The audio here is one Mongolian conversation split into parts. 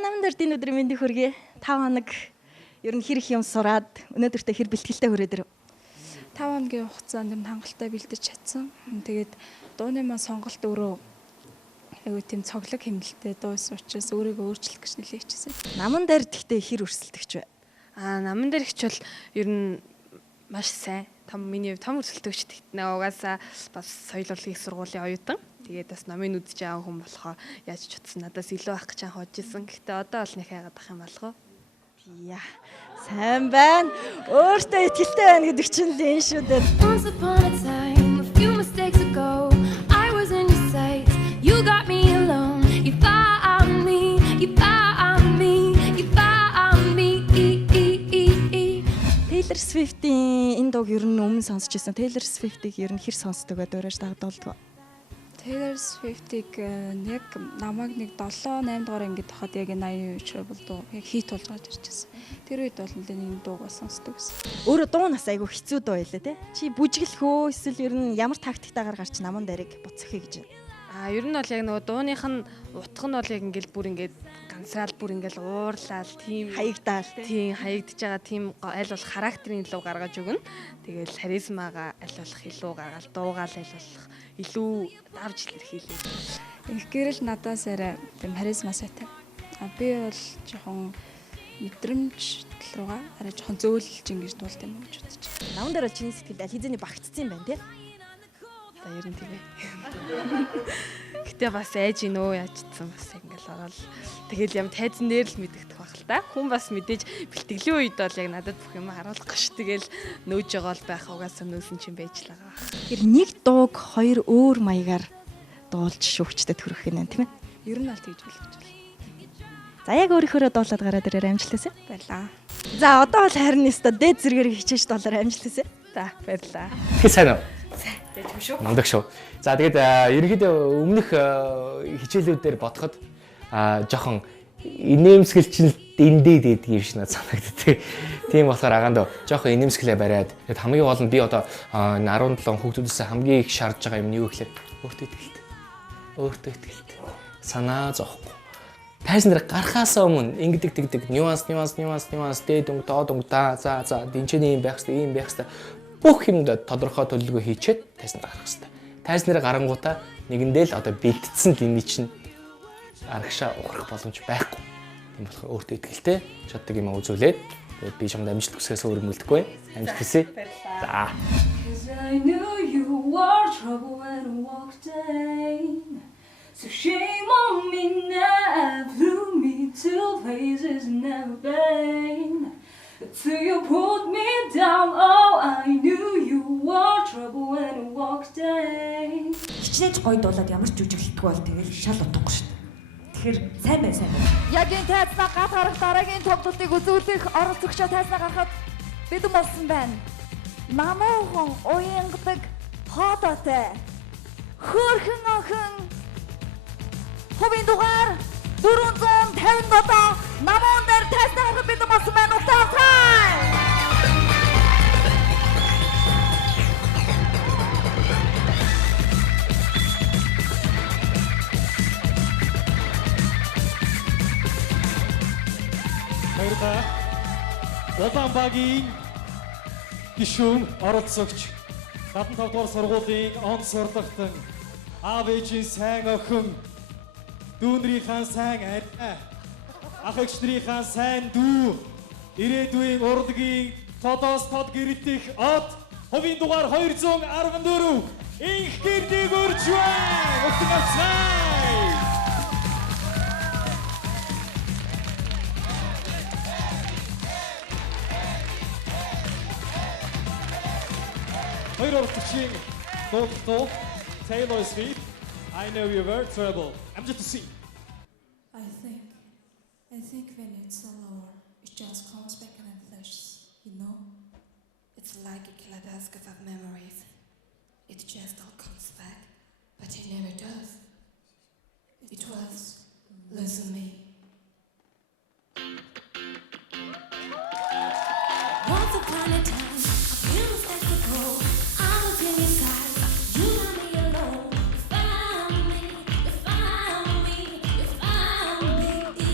наман дээр энэ өдрийн мэндийг хүргэе. 5 хоног ер нь хэр их юм сураад өнөөдөртөө хэр бэлтгэлтэй хүрээд ирэв. 5 хоногийн хугацаанд юм хангалттай бэлдэж чадсан. Тэгээд дууны маань сонголт өөрөө айгүй тийм цоглог хэмнэлтэй дуусан учраас өөрийгөө өөрчлөх гэж нэлээд хичээсэн. Наман дээр тэгтээ хэр өрсөлдөгч вэ? Наман дээр хич бол ер нь маш сайн. Миний том өрсөлдөгч тэгтнэ. Угаасаа бас соёл урлагийн сургуулийн оюутан. Тэгээд бас номын үдж байгаа хүн болохоор яаж ч утсан надаас илүү авах гэж анх бодчихсон. Гэхдээ одоо бол нэг хайгаад ах юм болов. Яа. Сайн байна. Өөртөө итгэлтэй байна гэдэг чинь л энэ шүү дээ. Once upon a time, a few mistakes ago, I was in your sights. You got me alone. You found me. You found me. You found me. Taylor Swift-ийн энэ дууг ер нь өмнө сонсч байсан. Taylor Swift-ийг ер нь хэр сонсдог вэ? Дуурайж дагдуулдаг. Taylor Swift-ийг яг намайг нэг 7-8 дугаар ангид тоход яг 80 үеэр болдоо яг хит болж гарч ирчихсэн. Тэр үед бол нэг дууг сонсдог гэсэн. Өөрөө дуу нас айгу хэцүү дуу байлаа те. Чи бүжиглэх өө эсвэл ер нь ямар тактиктаагаар гарч наман дээрийг буцахыг гэж байна. Ер нь бол яг нөгөө дууных нь утга нь бол яг ингээл бүр ингээд ганцраал бүр ингээл уурлал тийм хаягдаал тийм хаягдж байгаа тийм аль болох характерын илүү гаргаж өгнө. Тэгээл харизмагаа аль болох илүү гаргаад дуугаал аль болох илүү давж илэрхийлээ. Их гэрэл надаас арай тийм харизма сайтай. Би бол жоохон мэдрэмж тал руугаа арай жоохон зөөлж ингэж дуулт юм гэж бодож байна. Наман дээр бол чиний сэтгэлд аль хэзээний багтцсан юм байна те. Одоо ер нь тийм ээ. Гэтэ бас айж инөө яачдсан бас ингээл ороод тэгэл юм тайзан дээр л мэдэгдэх байх л та. Хүн бас мэдээж бэлтгэлийн үед бол яг надад бүх юм харуулах ш. Тэгэл нөөж байгаа л байх угаасаа нөөсөн чинь байж л байгаа. Тэр нэг дууг хоёр өөр маягаар дуулж шүүгчтэй төрөх юм байна тийм ээ. Ер нь бол тэгж болох гэж байна. За яг өөрийнхөө дуулаад гараад ирээр амжилтаасаа. Баярлаа. За одоо бол харин өстө дээд зэрэгээр хичээж дуулаар амжилтаасаа. За баярлаа. Тэгэхээр сайн уу? Тэгж шүү. Мундаг шүү. За тэгээд ерөнхийдөө өмнөх хичээлүүдээр бодоход жоохон инээмсэглэлчин дэндээд байдаг юм шиг надад санагддаг. Тийм болохоор агаандаа жоохон инээмсэглээ бариад тэгээд хамгийн гол нь би одоо 17 хүүхдүүдээс хамгийн их шаардж байгаа юм нь юу гэхээр өөртөө итгэлтэй. Өөртөө итгэлтэй. Санаа зовхгүй. Тайзан дээр гарахаасаа өмнө ингэдэг тэгдэг нюанс дээд өнгө доод өнгө за дэнчэний юм байх хэрэгтэй ийм байх хэрэгтэй. Бүх юмд тодорхой төлөвлөгөө хийчихэд тайзан гарах хэрэгтэй. Тайзан дээр гарангуудаа нэгэндээ л одоо бэлтгэсэн лимит чинь арагшаа ухрах боломж байхгүй. Тийм болохоор өөртөө итгэлтэй чаддаг юм үзүүлээд тэгээд би чамд амжилт хүсгээс өөр юм үлдэхгүй. Амжилт хүсье. За. So shame on me now, blew me to places never been. Till you put me down, oh I knew you were trouble when you walked in. Хичнээн гоё дуулаад ямар ч жүжиглэлтгүй бол тэгэл шал утгагүй шүү дээ. Тэгэхээр сайн байна. Яг энэ тайзнаа гал гарах дараагийн тоглолтыг үзүүлэх оролцогчоо тайзнаа гаргахад бэлэн болсон байна. Намуухан уянгадаг хоолойтой хөөрхөн охин хувийн дугаар 457 намуун дээр тайзнаа гаргах бэлэн болсон байна. Утгатай! Баярлалаа. Улаанбаагийн гишүүн оролцогч 75 дугаар сургуулийн он сурлагтан аав ээжийн сайн охин дүүнрийнхаа сайн арай ах эгч нарынхаа сайн дүү ирээдүйн урлагийн тодоос тод гэрэлтэх од хувийн дугаар 214 инх гэрдэг өрж байна. Утгаарцай. Хоёр оролцогчийн дуу Taylor Swift I know you were trouble. I'm just to see. I think when it's all over, it just comes back and it flashes, you know? It's like a kaleidoscope of memories. It just all comes back, but it never does. It was losing me. Once upon a time, a few mistakes ago, I was in your side. You got me alone. You found me. You found me. You found me.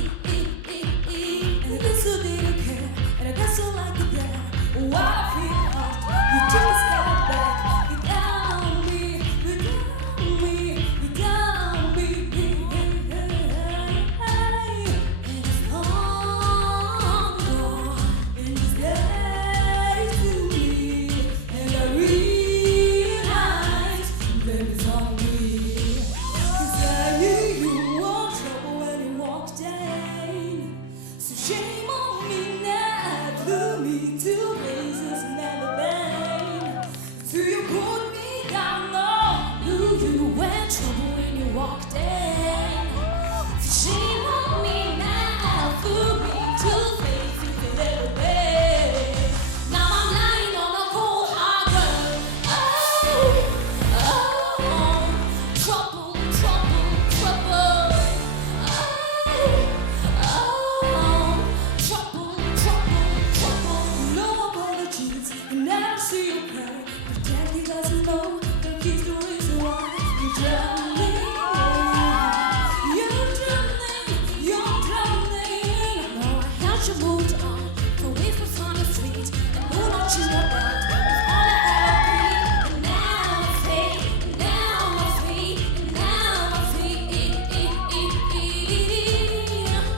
watching your back. It's all I ever be. And now I'm free. And now I'm free. And now I'm free.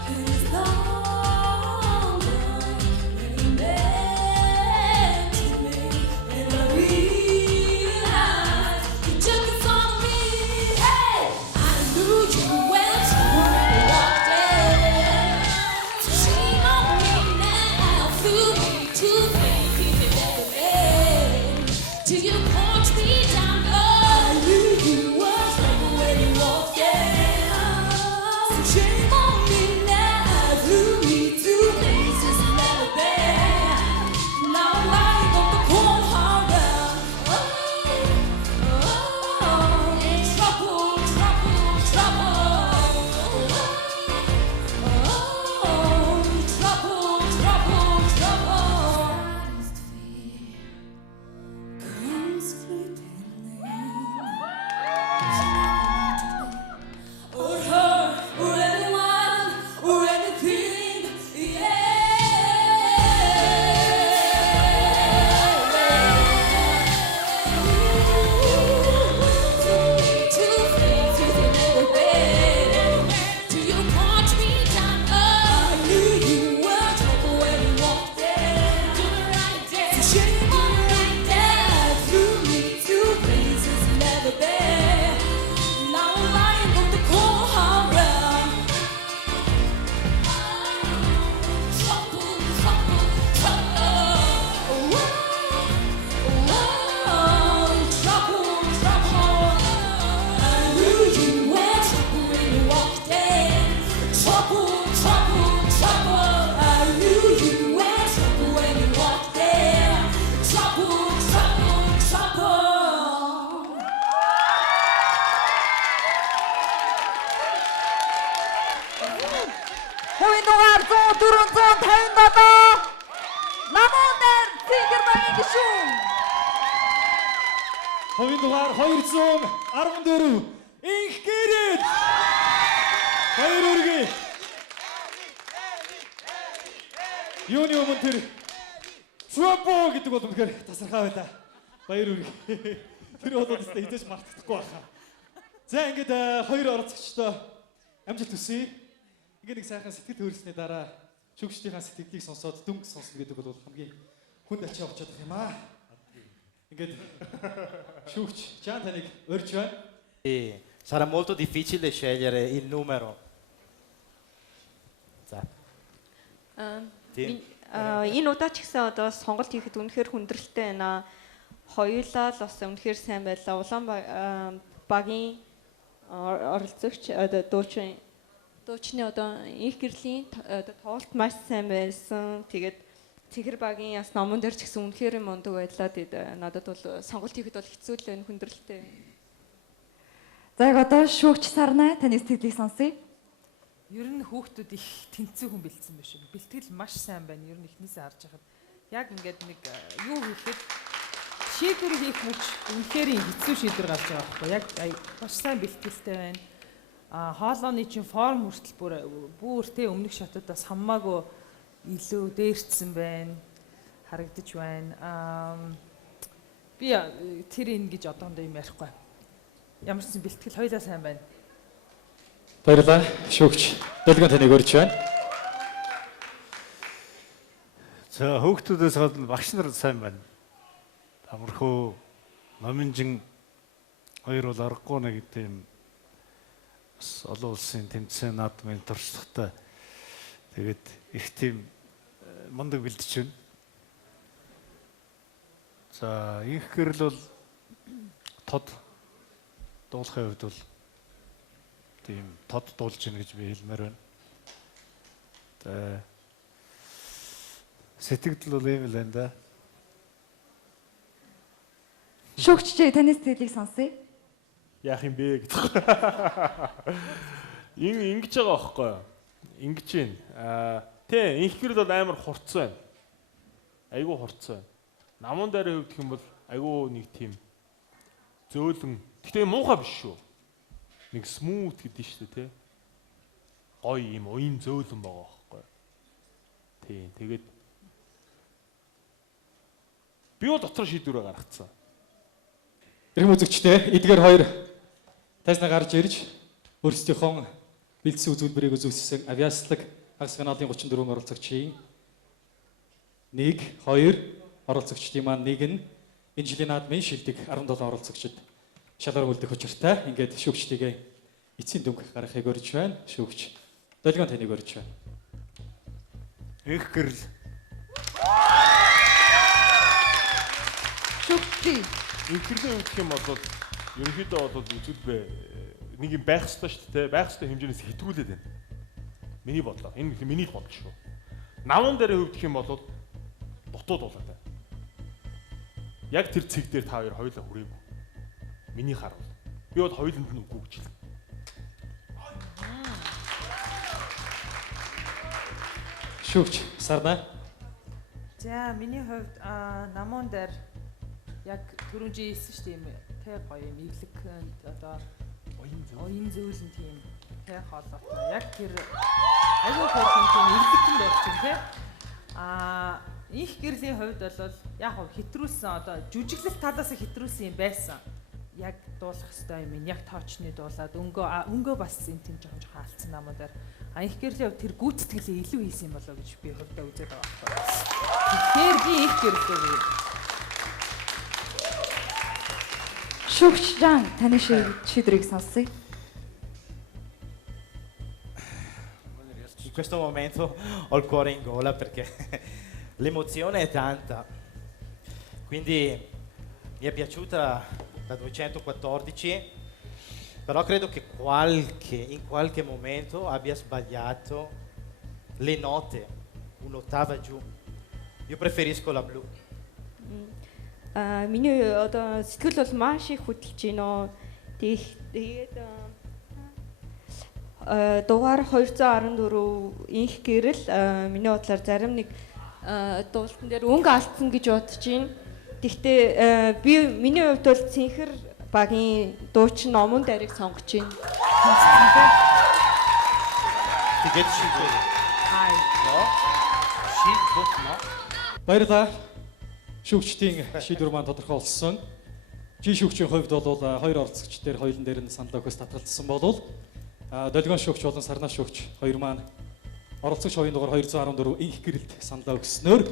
And it's longer than meant to me. And I realize you took it from me. Hey, I knew you well before you walked in. So shame on me now, through me to think till you punch me down. I knew you were trouble when you walked in. So shame on me now, through me to places I've never been. Now I'm lying on the cold hard ground. Trouble, trouble, trouble. Trouble, trouble, trouble. Saddest fear comes fleetingly. Or her, or anyone, or anything, till you punch me down. I knew you were trouble when you walked in. So shame on me that threw me to places I've never been. Now I'm lying on the cold hard ground. Trouble, trouble, trouble. Trouble, trouble. I knew you were trouble when you walked in. Trouble, trouble, trouble. I knew you were trouble when you walked in. Trouble, trouble, trouble. Хувийн дугаар 100 457 намуун дээр Цэгэр багийн гишүүн. Хувийн дугаар 214 инх гэрэл. Баяр үргээ. Юуны өмнө тэр Trouble гэдэг бол үнэхээр тасархаа байла. Баяр үргээ. Тэр бол өстэй хизээж мартахгүй байхаа. За ингээд хоёр оролцогчдоо амжилт хүсье. Ингээд нэг сайхан сэтгэл хөдлөлтний дараа шүүгчдийнхаа сэтгэлийг сонсоод дүнг сонсно гэдэг бол хамгийн хүнд ачаа очоод байгаа юм аа. Ингээд шүүгч Жан таныг урьж байна. Sarà molto difficile scegliere il numero. За. Энэ удаа ч гэсэн одоо сонголт хийхэд үнэхээр хүндрэлтэй байна. Хоёулаа л бас үнэхээр сайн байлаа. Багийн оролцогч дуучны одоо инх гэрлийн тоолт маш сайн байсан. Тэгээд Цэгэр багийн бас номон дээр ч гэсэн үнэхээр мундаг байлаа. Тэгээд надад бол сонголт хийхэд бол хэцүү л байна, хүндрэлтэй. За яг одоо шүүгч Сарнай таны сэтгэлийг сонсъё. Ер нь хүүхдүүд их тэнцүү хүн бэлдсэн байх шиг. Бэлтгэл маш сайн байна. Ер нь эхнээсээ харж байхад яг ингээд нэг юу хийхэд шийдвэр хийх мөч үнэхээр хэцүү шийдвэр гарч байгаа байхгүй яг маш сайн бэлтгэлтэй байна. Хоолооны чинь форм хүртэл бүр тэ өмнөх шатуудаас хамаагүй илүү дээрчсэн байна. Харагдаж байна. Би тэр ингэж одоондоо юм ярихгүй. Ямар ч бэлтгэл хоёлаа сайн байна. Баярлалаа. Шүүгч Дэлгэн таныг урьж байна. За хүүхдүүдээс гадна багш нар сайн байна. Амархуу номинжин хоёр бол аргагүй нэг тийм бас олон улсын тэмцээн наадмын туршлагатай тэгээд их тийм мундаг бэлдэж байна. За инх гэрэл бол тод дуулахын хувьд бол тийм тод дуулж гин гэж би хэлмээр байна. Сэтгэл бол ийм л байна да. Шүүгч таны сэтгэлийг сонсъё. Яах юм бэ гэдэг. Ингэж байгаа байхгүй юу? Ингэж байна. Тэ инх гэрэл бол амар хурц байна. Айгүй хурц байна. Намун дээр хөвдөх юм бол айгүй нэг тийм зөөлөн. Гэтэ муухай биш шүү. Нэг смут гэдэг нь шүү дээ, тэ. Гоё юм уян зөөлөн байгаа байхгүй юу? Тий, тэгээд Би бол дотор шийдвэрээ гаргацсан. Ирэх үзэгчтэй эдгээр хоёр тайзнаа гарч ирж өөрсдийнхөө бэлдсэн үзүүлбэрийг үзүүлсэн авиаслаг хагас финалийн 34 оролцогчийн 1, 2 оролцогчдын маань нэг нь энэ жилийн наадмын шилдэг 17 оролцогчид шалгуур үлдэх учиртай ингээд шүүгчдийгээ эцсийн дүнг гаргахыг өрж байна. Шүүгч Долгион таныг өрж байна. Их гэрэл. Шүгчтэй. Инхрэлийн хувьд гэх юм бол ерөнхийдөө бол үзүүлбэ нэг юм байх ёстой шүү дээ. Байх ёстой хэмжээнээс хэтрүүлээд байна. Миний бодлоо. Энэ миний бодол шүү. Намун дээр хувьд гэх юм бол дутууд болоод байна. Яг тэр цэг дээр та хоёр хоёулаа хүрээгүй. Миний харвал. Би бол хоёуланд нь үгүй гэж хэлсэн. Шүүгч Сарна. За миний хувьд намун дээр яг түрүүн чи хэлсэн шүү дээ юм тэ гоё юм эвлэг одоо оюун зөөлөн тийм тэ хоолой. Яг тэр аюу хөөрхөн тийм эвлэгэн байх чинь тэ их гэрлийн хувьд бол яг хэтрүүлсэн одоо жүжиглэл талаас хэтрүүлсэн юм байсан. Яг дуулах хэвээр юм. Яг тоочны дуулаад өнгөө бас энэ тийм жоохон алдсан намаа дээр. Их гэрлийн хувьд тэр гүйцэтгэлээ илүү хийсэн юм болоо гэж би хувьдаа үзээд байгаа байхгүй. Тэгэхээр би их гэрлээ. Шүүгч Жан таны шийдвэрийг сонсъё. In questo momento ho il cuore in gola perché l'emozione è tanta. Quindi mi è piaciuta la 214, però credo che in qualche momento abbia sbagliato le note, un'ottava giù. Io preferisco la blu. Миний одоо сэтгэл бол маш их хөдөлж байна. Тэгээд дугаар 214 инх гэрэл миний бодлоор зарим нэг дуултан дээр өнгө алдсан гэж бодож байна. Гэхдээ би миний хувьд бол цэнхэр багийн дуучин номон дайрыг сонгож байна. Тэгээд шийдвэр. Баярлалаа. Шүүгчдийн шийдвэр маань тодорхой болсон. Жи шүүгчийн хувьд бол хоёр оролцогч дээр хоёулын дээр нь санал өгөхөөс татгалзсан болвол Долгион шүүгч болон Сарна шүүгч хоёр маань оролцогч хоёрын дугаар 214 инх гэрэлд санал өгснөөр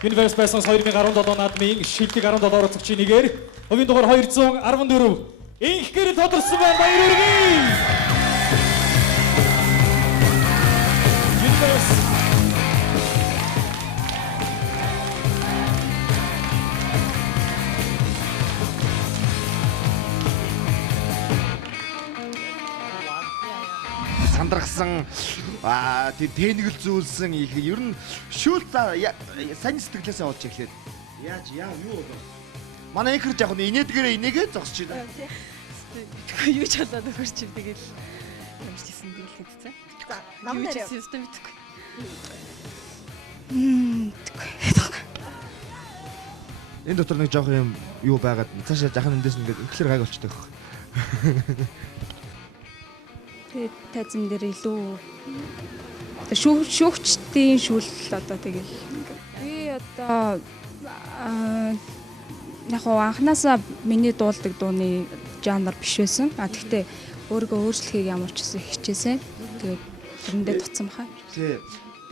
Universe Basons 2017 наадмын шилдэг 17 оролцогчийн нэгээр хувийн дугаар 214 инх гэрэл тодорсон байна. Баяр хүргэе. Universe сандрагсан тэнэгэл зүйлсэн их ер нь шүүл сайн сэтгэлээсээ болж эхлээд яаж юу болов манай ихэрж яг инээдгээрээ инээгээ зогсож байна. Тэгэхгүй юу ч болоод өгөрч юм тэгэл ямар ч хийсэн тэгэл хэвцээ. За нам дээр систем битгэв. Энэ дотор нэг жоох юм юу байгаад цаашаа жахан эндээс ингээд ихлэр гайг болчтой байх. Тэгээд тайзан дээр илүү шүүгчдийн шүүл одоо тэгэл би одоо яг анханасаа миний дуулдаг дууны жанр биш байсан. Гэхдээ өөрийгөө өөрчлөхийг ямар ч гэсэн хичээсэн. Тэгээд тэрэндээ туцсан баха. Тий.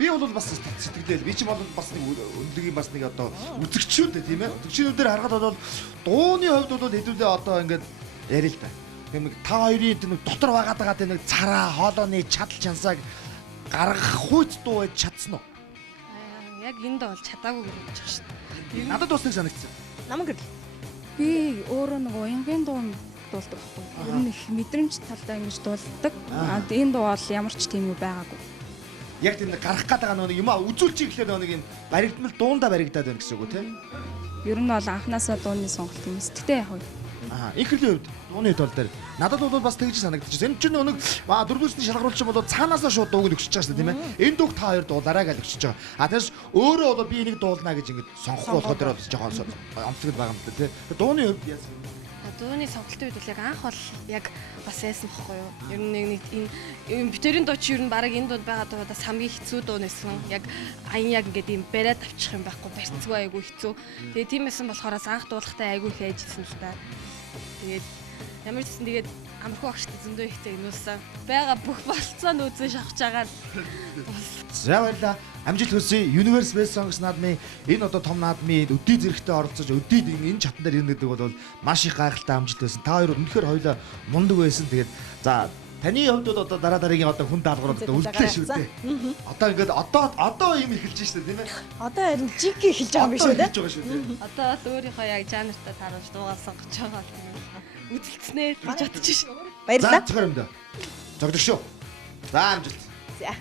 Би бол бас сэтгэлдээ би ч бол бас нэг өндөгийн бас нэг одоо үзэгчүүд тийм ээ. Үзэгчдүүдээр харахад бол дууны хувьд бол хэдүүлээ одоо ингээд ярил л та. Нэг та хоёрын нэг дотор байгаад байгаа нэг цараа хоолойны чадал чансааг гаргах хүйц дуу байж чадсан уу? Яг энд бол чадаагүй гэж бодож байна шүү дээ. Надад бас нэг санагдсан. Намаг гэрэл. Би өөрөө нэг уянгийн дуу дуулдаг байхгүй. Ер нь их мэдрэмж талдаа ингэж дуулдаг. Энэ дуу бол ямар ч тийм үү байгаагүй. Яг тийм гарах гээд байгаа нэг юм үзүүлчих ихлээр нэг энэ баригдмал дуунда баригдаад байна гэсэн үг үү тийм? Ер нь бол анханасаа дууны сонголт юм. Сэтгэвтэй яг. Инхэрлийн хувьд дууны тол дээр надад бол бас тэгж санагдчихсэн. Энэ чинь нэг дөрвөөсний шалгаруулч юм бол цаанаасаа шууд дууг өгч байгаа шүү дээ тийм ээ. Энэ дууг та хоёр дуулаарай гэж өгч байгаа. Тэрс өөрөө бол би энийг дуулнаа гэж ингэж сонгохгүй болохоор тэр бол жоохон онцлог байгаа юм да тийм. Дууны хувьд яасан? Дууны сонголтын үед бол яг анх бол яг бас айсан бохгүй юу. Ер нь нэг энэ битэрийн дуу чи ер нь баг энэ дууд байгаа дуудаас хамгийн хэцүү дуу нэсэн. Яг аян яг ингээд юм бариад авчих юм байхгүй барьцгүй айгүй хэцүү. Тэгээ тиймээсэн болохоор анх дуулахтаа айгүй их айжсэн л та. Тэгээд ямар ч гэсэн тэгээд амархуу агштай зөндөө ихтэй гинүүлсэн. Бага бүх болцоо нүүзэн шахаж байгаа л. За баярлаа. Амжилт хүсье. Universe Best Songs наадмын энэ одоо том наадмын өдий зэрэгтэй оролцож өдийд энэ чатан дээр ирнэ гэдэг бол маш их гайхалтай амжилт байсан. Та хоёр үнэхээр хоёулаа мундаг байсан. Тэгээд за таны хувьд бол одоо дараагийн одоо хүн даалгаврууд одоо үлдлээ шүү дээ. Одоо ингээд одоо юм эхэлж шүү дээ тийм ээ. Одоо харин жиг эхэлж байгаа юм биш үү те. Одоо л өөрийнхөө яг жанртаа тааруулж дуугаа сонгож байгаа юм. Үзэлцснээ гэж бодчих шин. Баярлалаа. Цогцгор юм да. Зогдох шүү. За амжилт. За.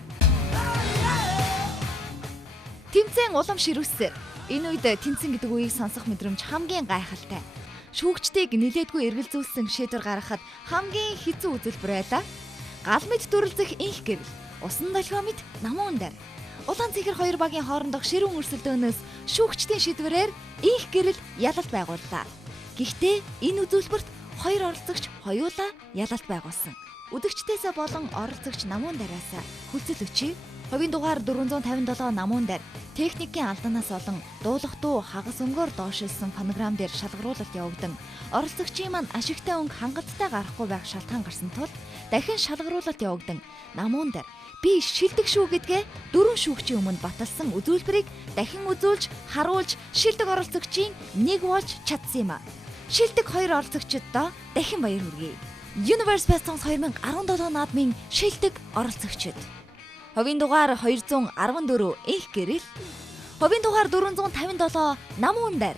Тэмцээн улам ширүүсээр энэ үед тэнцэн гэдэг үгийг сонсох мэдрэмж хамгийн гайхалтай. Шүүгчдийг нилээдгүй эргэлзүүлсэн шийдвэр гаргахад хамгийн хэцүү үзүүлбэр байлаа. Гал мэд дүрлзэх инх гэрэл, усан долгио мэд намуун дээр. Улаан цэгэр хоёр багийн хоорондох ширүүн өрсөлдөөнөөс шүүгчдийн шийдвэрээр инх гэрэл ялалт байгууллаа. Гэхдээ энэ үзүүлбэрт хоёр оролцогч хоёулаа ялалт байгуулсан. Үдэгчдээс болон оролцогч намуун дараасаа хүлцэл өчий. Хувийн дугаар 457 намуун дээр техникийн алдаанаас болон дуулах дуу хагас өнгөөр доошилсан фонограм дээр шалгаруулалт явагдан оролцогчийн маань ашигтай өнгө хангалттай гарахгүй байх шалтгаан гарсан тул дахин шалгаруулалт явагдан намуун дээр би шилдэг шүү гэдгээ 4 шүүгчийн өмнө баталсан үзүүлбэрийг дахин үзүүлж харуулж шилдэг оролцогчийн нэг болж чадсан юм а. Шилдэг 2 оролцогчдод дахин баяр хүргэе. Universe Best Songs 2017 наадмын шилдэг оролцогчид. Хувийн дугаар 214 инх гэрэл. Хувийн дугаар 457 намуун дээр.